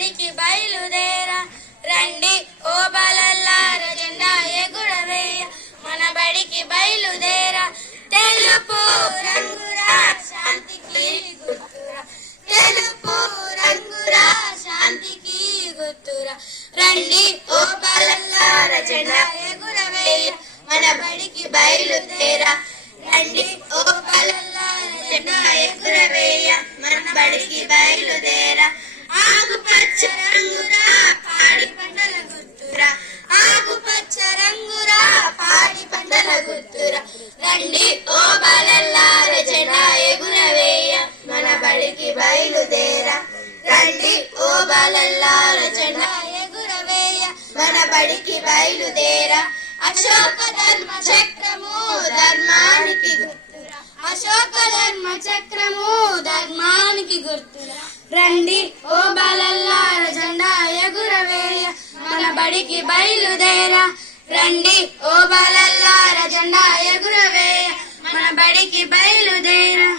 బడికి బయలుదేరా రండి ఓ బాలల్లార జెండా ఎగురవేయ మన బడికి బయలుదేరా తెలుపు రంగురా శాంతికి గుర్తురా తెలుపు రంగురా శాంతికి గుర్తురా రండి ఓ బాలల్లార జెండా ఎగురవేయ మన బడికి బయలుదేరా రండి ఓ బాలల్లార జెండా ఎగురవేయ మన బడికి బయలుదేరా ఆకుపచ్చ రంగురా పాడి పంటల గుర్తురా ఆకుపచ్చ రంగురా పాడి పంటల గుర్తురా రండి ఓ బాలల్లార జెండా ఎగురవేయ మన బడికి బయలుదేరా రండి ఓ బాలల్లార జెండా ఎగురవేయ మన బడికి బయలుదేరా అశోక ధర్మ చక్రము ధర్మానికి గుర్తురా అశోక ధర్మ చక్రము ధర్మానికి గుర్తురా రండి ఓ బాలల్లార జెండా ఎగురవేయ మన బడికి బయలుదేరా రండి ఓ బాలల్లార జెండా ఎగురవేయ మన బడికి బయలుదేరా